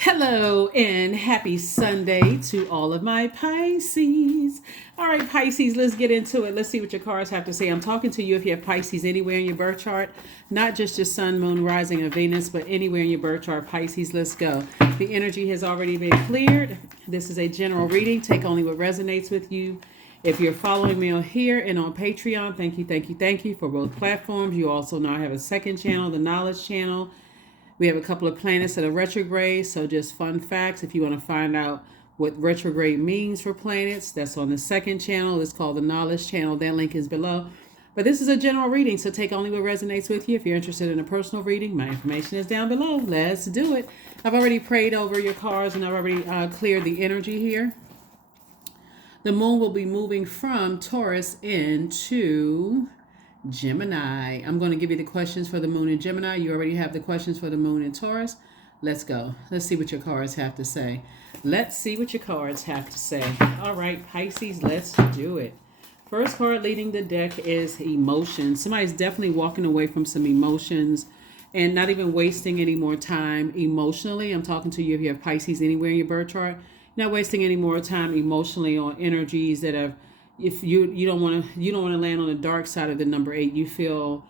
Hello and happy Sunday to all of my Pisces. All right, Pisces, let's get into it. Let's see what your cards have to say. I'm talking to you if you have Pisces anywhere in your birth chart, not just your sun, moon, rising, or Venus, but anywhere in your birth chart. Pisces, let's go. The energy has already been cleared. This is a general reading. Take only what resonates with you. If you're following me on here and on Patreon, thank you for both platforms. You also now have a second channel, the Knowledge Channel. We have a couple of planets that are retrograde, so just fun facts. If you want to find out what retrograde means for planets, that's on the second channel. It's called the Knowledge Channel. That link is below. But this is a general reading, so take only what resonates with you. If you're interested in a personal reading, my information is down below. Let's do it. I've already prayed over your cards and I've already cleared the energy here. The moon will be moving from Taurus into Gemini. I'm going to give you the questions for the moon in Gemini. You already have the questions for the moon in Taurus. Let's go. Let's see what your cards have to say. Let's see what your cards have to say. All right, Pisces, let's do it. First card leading the deck is emotions. Somebody's definitely walking away from some emotions and not even wasting any more time emotionally. I'm talking to you if you have Pisces anywhere in your birth chart. Not wasting any more time emotionally on energies that have, if you don't want to land on the dark side of the number 8. You feel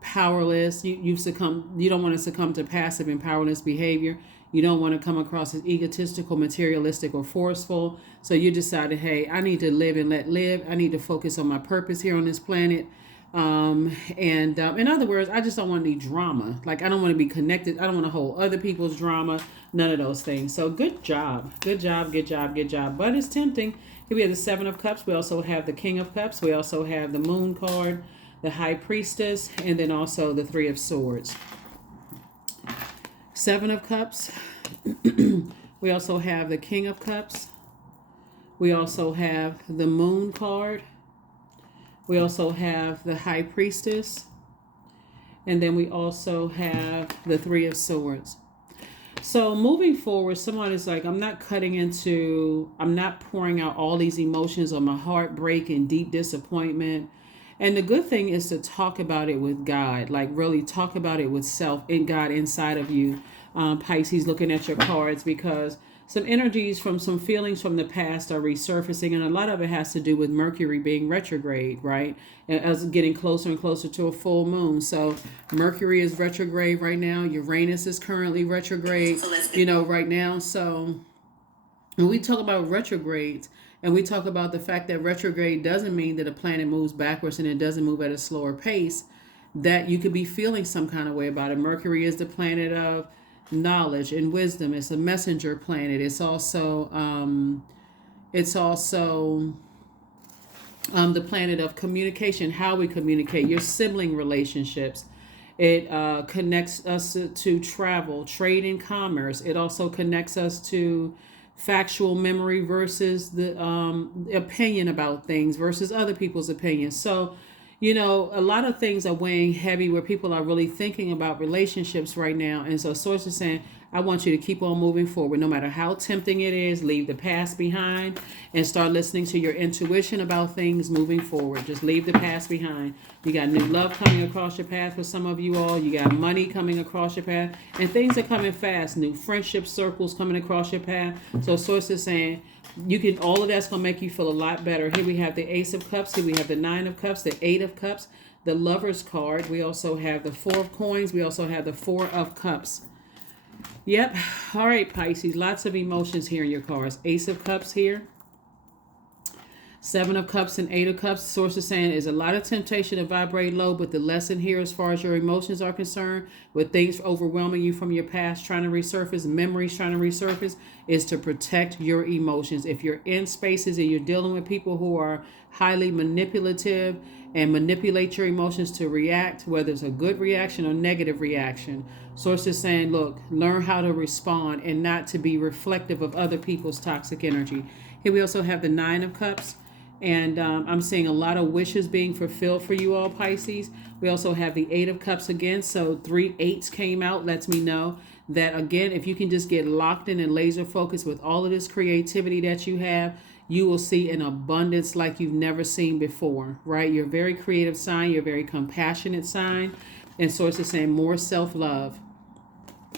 powerless. You don't want to succumb to passive and powerless behavior. You don't want to come across as egotistical, materialistic, or forceful. So you decided, hey, I need to live and let live. I need to focus on my purpose here on this planet. In other words, I just don't want any drama. Like, I don't want to be connected. I don't want to hold other people's drama. None of those things. So good job. Good job. Good job. Good job. But it's tempting. Here we have the Seven of Cups. We also have the King of Cups. We also have the Moon card, the High Priestess, and then also the Three of Swords. Seven of Cups. We also have the King of Cups. We also have the Moon card. We also have the High Priestess. And then we also have the Three of Swords. So moving forward, someone is like, I'm not pouring out all these emotions on my heartbreak and deep disappointment. And the good thing is to talk about it with God, like really talk about it with self and God inside of you. Pisces, looking at your cards, because some energies from some feelings from the past are resurfacing, and a lot of it has to do with Mercury being retrograde, right? And as getting closer and closer to a full moon. So Mercury is retrograde right now. Uranus is currently retrograde, right now. So when we talk about retrogrades, and we talk about the fact that retrograde doesn't mean that a planet moves backwards and it doesn't move at a slower pace, that you could be feeling some kind of way about it. Mercury is the planet of knowledge and wisdom. It's a messenger planet. It's also the planet of communication, how we communicate, your sibling relationships. It connects us to travel, trade, and commerce. It also connects us to factual memory versus the opinion about things versus other people's opinions. So a lot of things are weighing heavy where people are really thinking about relationships right now. And so Source is saying, I want you to keep on moving forward. No matter how tempting it is, leave the past behind and start listening to your intuition about things moving forward. Just leave the past behind. You got new love coming across your path for some of you all. You got money coming across your path. And things are coming fast. New friendship circles coming across your path. So Source is saying, all of that's going to make you feel a lot better. Here we have the Ace of Cups. Here we have the Nine of Cups, the Eight of Cups, the Lover's card. We also have the Four of Coins. We also have the Four of Cups. Yep. All right, Pisces. Lots of emotions here in your cards. Ace of Cups here. Seven of Cups and Eight of Cups. Source is saying there's a lot of temptation to vibrate low, but the lesson here as far as your emotions are concerned, with things overwhelming you from your past trying to resurface, memories trying to resurface, is to protect your emotions. If you're in spaces and you're dealing with people who are highly manipulative and manipulate your emotions to react, whether it's a good reaction or negative reaction, Source is saying, look, learn how to respond and not to be reflective of other people's toxic energy. Here we also have the Nine of Cups. And I'm seeing a lot of wishes being fulfilled for you all, Pisces. We also have the Eight of Cups again. So 3 8s came out. Lets me know that, again, if you can just get locked in and laser focused with all of this creativity that you have, you will see an abundance like you've never seen before, right? You're a very creative sign. You're a very compassionate sign. And Source is saying more self-love.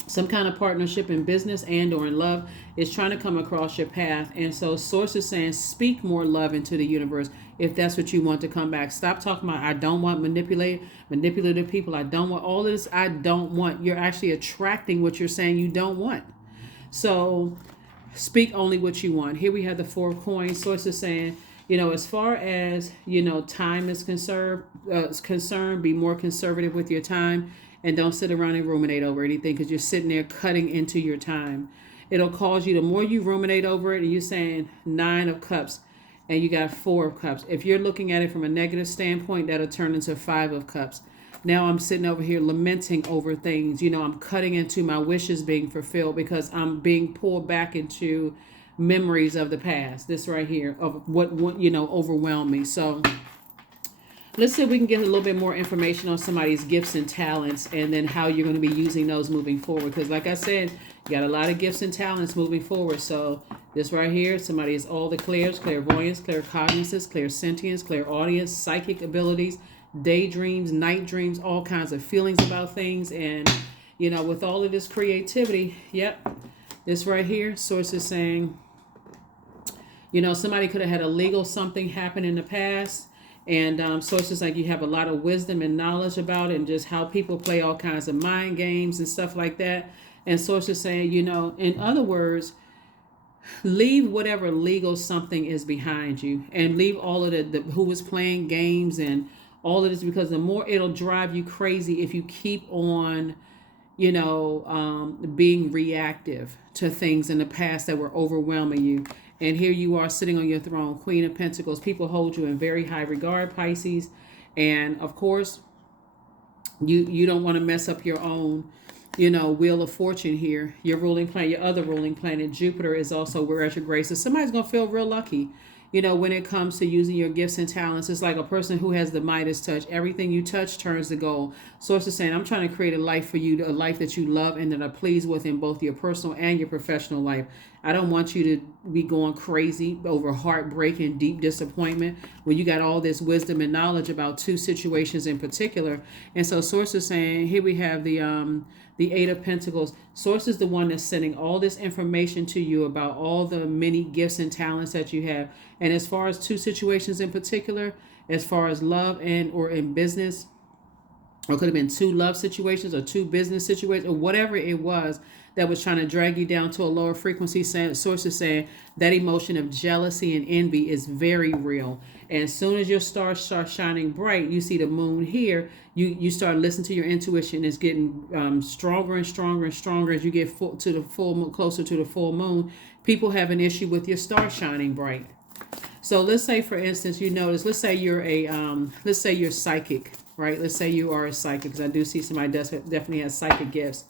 some kind of partnership in business and or in love is trying to come across your path. And so source is saying speak more love into the universe if that's what you want to come back. Stop talking about I don't want manipulative people. I don't want all of this. I don't want. You're actually attracting what you're saying you don't want. So speak only what you want. Here we have the 4 of coins. Source is saying, as far as, time is concerned, be more conservative with your time and don't sit around and ruminate over anything because you're sitting there cutting into your time. It'll cause you, the more you ruminate over it and you're saying 9 of cups and you got 4 of cups. If you're looking at it from a negative standpoint, that'll turn into 5 of cups. Now I'm sitting over here lamenting over things. I'm cutting into my wishes being fulfilled because I'm being pulled back into memories of the past. This right here of what overwhelmed me. So let's see if we can get a little bit more information on somebody's gifts and talents and then how you're going to be using those moving forward. Because like I said, you got a lot of gifts and talents moving forward. So this right here, somebody is all the clairs, clairvoyance, claircognizance, clairsentience, clairaudience, psychic abilities, daydreams, night dreams, all kinds of feelings about things. And, with all of this creativity, this right here, source is saying, somebody could have had a legal something happen in the past. And sources like you have a lot of wisdom and knowledge about it and just how people play all kinds of mind games and stuff like that. And sources saying, in other words, leave whatever legal something is behind you and leave all of the who was playing games and all of this, because the more it'll drive you crazy if you keep on, being reactive to things in the past that were overwhelming you. And here you are sitting on your throne, Queen of Pentacles. People hold you in very high regard, Pisces. And of course, you don't want to mess up your own, wheel of fortune here. Your ruling planet, your other ruling planet, Jupiter, is also retrograde. So somebody's going to feel real lucky, when it comes to using your gifts and talents. It's like a person who has the Midas touch. Everything you touch turns to gold. Source is saying, I'm trying to create a life for you, a life that you love and that are pleased with in both your personal and your professional life. I don't want you to be going crazy over heartbreak and deep disappointment when you got all this wisdom and knowledge about 2 situations in particular. And so source is saying, here we have the 8 of Pentacles. Source is the one that's sending all this information to you about all the many gifts and talents that you have. And as far as 2 situations in particular, as far as love and or in business, or it could have been 2 love situations or 2 business situations or whatever it was that was trying to drag you down to a lower frequency. Sources saying that emotion of jealousy and envy is very real. And as soon as your stars start shining bright, you see the moon here, you start listening to your intuition. It's getting stronger and stronger and stronger as you get to the full moon, closer to the full moon. People have an issue with your star shining bright. So let's say, for instance, you notice, let's say you're psychic, right? Let's say you are a psychic, because I do see somebody definitely has psychic gifts.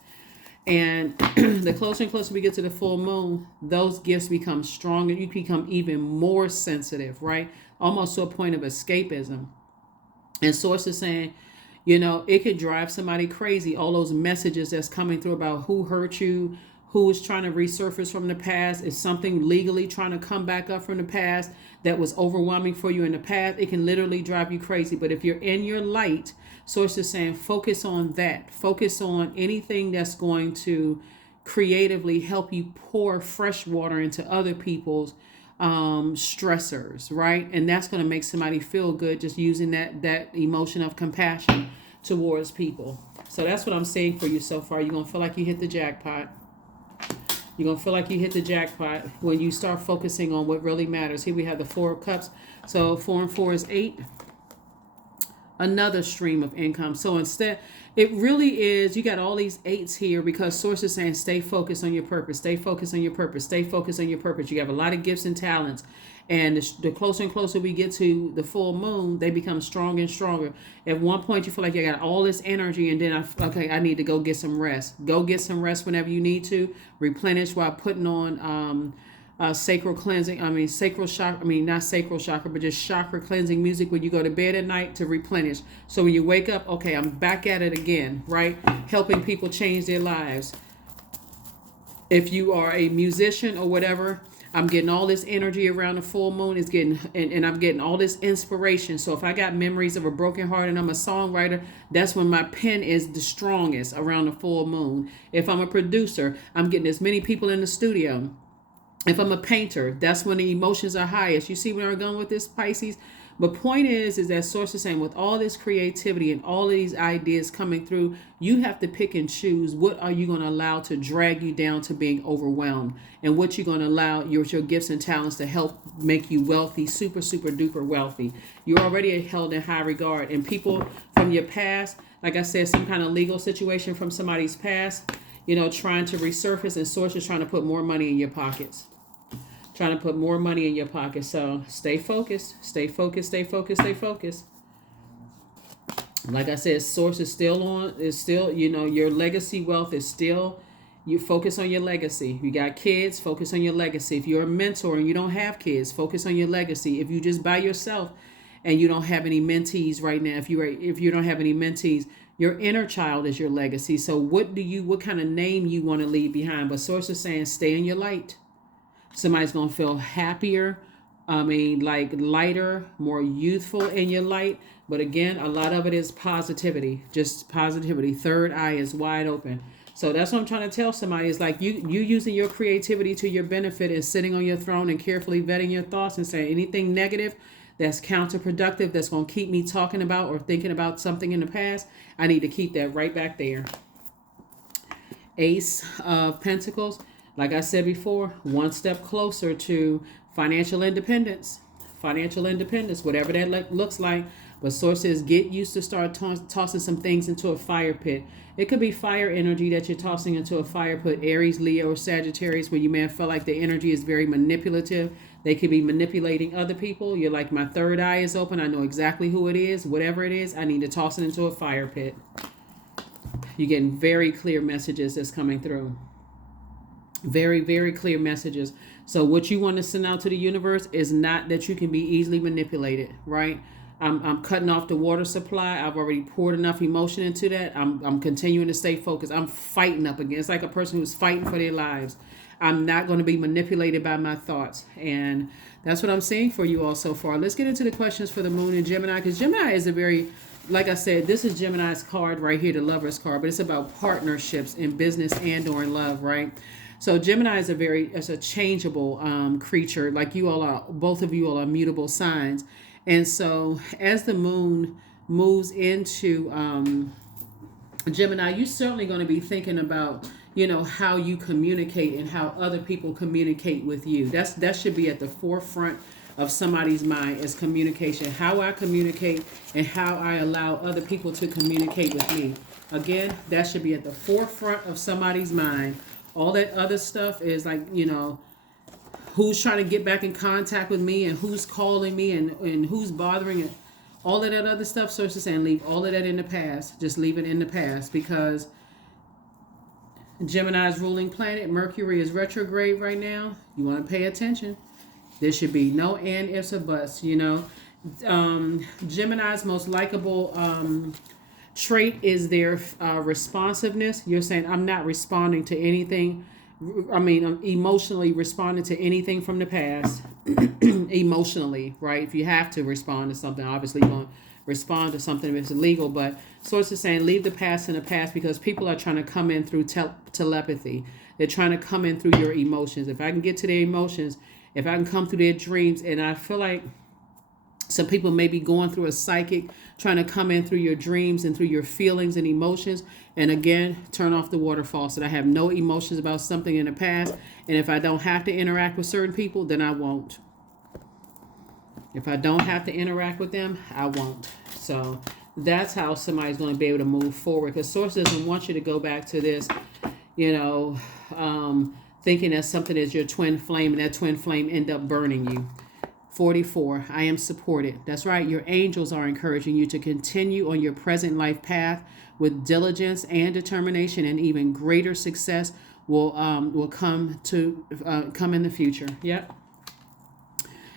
And the closer and closer we get to the full moon, those gifts become stronger. You become even more sensitive, right? Almost to a point of escapism. And sources saying, it could drive somebody crazy. All those messages that's coming through about who hurt you, who is trying to resurface from the past, is something legally trying to come back up from the past that was overwhelming for you in the past. It can literally drive you crazy. But if you're in your light, sources saying focus on that. Focus on anything that's going to creatively help you pour fresh water into other people's stressors, right? And that's going to make somebody feel good, just using that emotion of compassion towards people. So that's what I'm saying for you so far. You're going to feel like you hit the jackpot. You're going to feel like you hit the jackpot when you start focusing on what really matters. Here we have the 4 of Cups. So 4 and 4 is 8. Another stream of income. So instead, it really is, you got all these 8s here because source is saying stay focused on your purpose. Stay focused on your purpose. Stay focused on your purpose. You have a lot of gifts and talents. And the closer and closer we get to the full moon, they become stronger and stronger. At one point, you feel like you got all this energy, and then I need to go get some rest. Go get some rest whenever you need to. Replenish while putting on sacral cleansing. Sacral chakra. Not sacral chakra, but just chakra cleansing music when you go to bed at night to replenish. So when you wake up, okay, I'm back at it again, right? Helping people change their lives. If you are a musician or whatever, I'm getting all this energy around the full moon. It's getting, and I'm getting all this inspiration. So if I got memories of a broken heart and I'm a songwriter, that's when my pen is the strongest, around the full moon. If I'm a producer, I'm getting as many people in the studio. If I'm a painter, that's when the emotions are highest. You see where I'm going with this, Pisces? But point is that source is saying, with all this creativity and all of these ideas coming through, you have to pick and choose what are you going to allow to drag you down to being overwhelmed, and what you're going to allow your gifts and talents to help make you wealthy, super, super duper wealthy. You're already held in high regard, and people from your past, like I said, some kind of legal situation from somebody's past, trying to resurface, and source is trying to put more money in your pockets. Trying to put more money in your pocket. So stay focused, stay focused, stay focused, stay focused. Like I said, source is still, your legacy wealth is still, you focus on your legacy. If you got kids, focus on your legacy. If you're a mentor and you don't have kids, focus on your legacy. If you just by yourself and you don't have any mentees right now, if you don't have any mentees, your inner child is your legacy. So what kind of name you want to leave behind? But source is saying, stay in your light. Somebody's going to feel happier, like lighter, more youthful in your light. But again, a lot of it is positivity, just positivity. Third eye is wide open. So that's what I'm trying to tell somebody, is like you using your creativity to your benefit, and sitting on your throne and carefully vetting your thoughts and saying anything negative that's counterproductive, that's going to keep me talking about or thinking about something in the past, I need to keep that right back there. Ace of Pentacles. Like I said before, one step closer to financial independence. Financial independence, whatever that looks like. But sources, get used to start tossing some things into a fire pit. It could be fire energy that you're tossing into a fire pit. Aries, Leo, or Sagittarius, where you may feel like the energy is very manipulative. They could be manipulating other people. You're like, my third eye is open. I know exactly who it is. Whatever it is, I need to toss it into a fire pit. You're getting very clear messages that's coming through. Very, very clear messages. So what you want to send out to the universe is not that you can be easily manipulated, right? I'm cutting off the water supply. I've already poured enough emotion into that. I'm continuing to stay focused. I'm fighting up against, like a person who's fighting for their lives. I'm not going to be manipulated by my thoughts. And that's what I'm saying for you all so far. Let's get into the questions for the moon and Gemini, because Gemini is a very, like I said, this is Gemini's card right here, the Lover's card, but it's about partnerships in business and or in love, right? So Gemini is a changeable creature. Like you all are, both of you all are mutable signs. And so as the moon moves into Gemini, you're certainly going to be thinking about, how you communicate and how other people communicate with you. That should be at the forefront of somebody's mind, is communication. How I communicate and how I allow other people to communicate with me. Again, that should be at the forefront of somebody's mind. All that other stuff is like, who's trying to get back in contact with me and who's calling me and who's bothering it. All of that other stuff, source is saying, leave all of that in the past. Just leave it in the past, because Gemini's ruling planet, Mercury, is retrograde right now. You want to pay attention. There should be no and, ifs, or buts, Gemini's most likable trait is their responsiveness. You're saying, I'm not responding to anything. I'm emotionally responding to anything from the past. Emotionally, right? If you have to respond to something, obviously you're going to respond to something if it's illegal. But source is saying, leave the past in the past, because people are trying to come in through telepathy. They're trying to come in through your emotions. If I can get to their emotions, if I can come through their dreams, and I feel like some people may be going through a psychic trying to come in through your dreams and through your feelings and emotions. And again, turn off the water faucet. I have no emotions about something in the past. And if I don't have to interact with certain people, then I won't. If I don't have to interact with them, I won't. So that's how somebody's going to be able to move forward. Because source doesn't want you to go back to this, thinking that something is your twin flame, and that twin flame end up burning you. 44, I am supported. That's right. Your angels are encouraging you to continue on your present life path with diligence and determination, and even greater success will come in the future. Yep.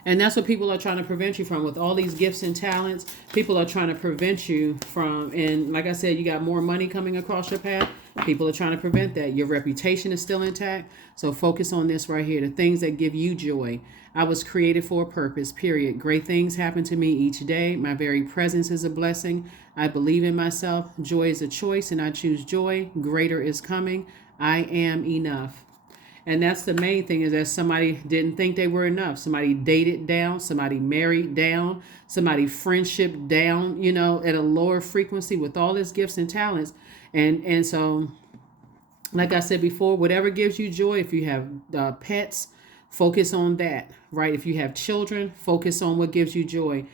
And that's what people are trying to prevent you from with all these gifts and talents. People are trying to prevent you from, and like I said, you got more money coming across your path. People are trying to prevent that. Your reputation is still intact. So focus on this right here, the things that give you joy. I was created for a purpose, period. Great things happen to me each day. My very presence is a blessing. I believe in myself. Joy is a choice, and I choose joy. Greater is coming. I am enough. And that's the main thing, is that somebody didn't think they were enough. Somebody dated down, somebody married down, somebody friendship down, at a lower frequency with all his gifts and talents. And so, like I said before, whatever gives you joy, if you have pets, focus on that, right? If you have children, focus on what gives you joy.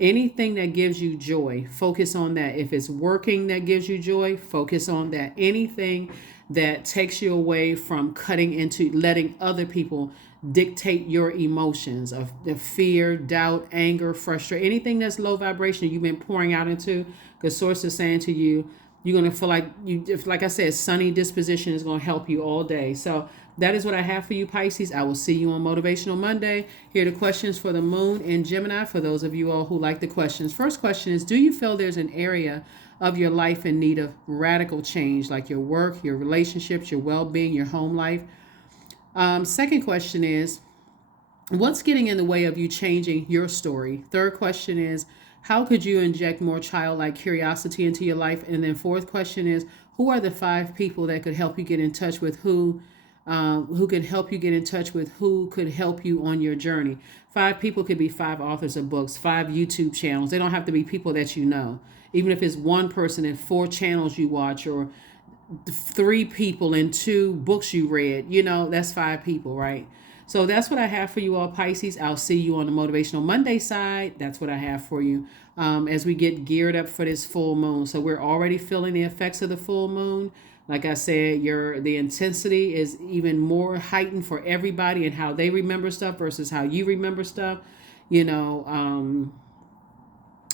Anything that gives you joy, focus on that. If it's working that gives you joy, focus on that. Anything that takes you away from cutting into letting other people dictate your emotions of the fear, doubt, anger, frustration, anything that's low vibration you've been pouring out into, the source is saying to you, you're going to feel like like I said, sunny disposition is going to help you all day. So that is what I have for you, Pisces. I will see you on Motivational Monday. Here are the questions for the moon in Gemini for those of you all who like the questions. First question is, do you feel there's an area of your life in need of radical change, like your work, your relationships, your well-being, your home life? Second question is, what's getting in the way of you changing your story? Third question is, how could you inject more childlike curiosity into your life? And then fourth question is, who are the 5 people that could help you get in touch with who could help you get in touch with who could help you on your journey? 5 people could be 5 authors of books, 5 YouTube channels. They don't have to be people that you know. Even if it's one person and 4 channels you watch, or 3 people and 2 books you read, that's 5 people, right? So that's what I have for you all, Pisces. I'll see you on the Motivational Monday side. That's what I have for you as we get geared up for this full moon. So we're already feeling the effects of the full moon. Like I said, the intensity is even more heightened for everybody and how they remember stuff versus how you remember stuff. But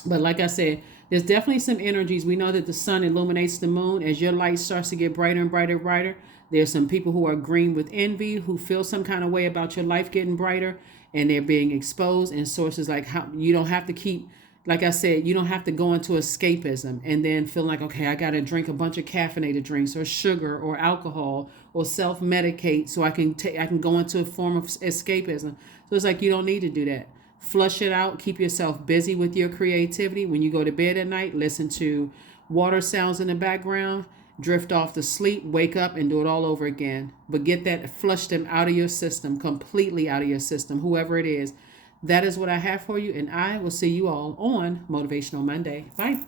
like I said, there's definitely some energies. We know that the sun illuminates the moon. As your light starts to get brighter and brighter and brighter, there's some people who are green with envy, who feel some kind of way about your life getting brighter, and they're being exposed. And sources like, how you don't have to keep, like I said, you don't have to go into escapism and then feel like, okay, I got to drink a bunch of caffeinated drinks or sugar or alcohol or self-medicate so I can go into a form of escapism. So it's like, you don't need to do that. Flush it out. Keep yourself busy with your creativity. When you go to bed at night, listen to water sounds in the background. Drift off to sleep, wake up, and do it all over again. But get that, flush them out of your system, completely out of your system, whoever it is. That is what I have for you, and I will see you all on Motivational Monday. Bye.